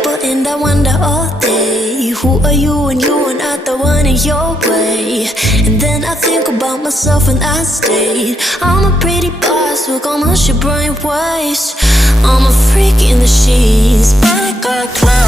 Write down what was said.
people and I wonder all day, who are you and you are not the one in your way. And then I think about myself and I state, I'm a pretty boss with almost your brain waves. I'm a freak in the sheets, but I got clouds.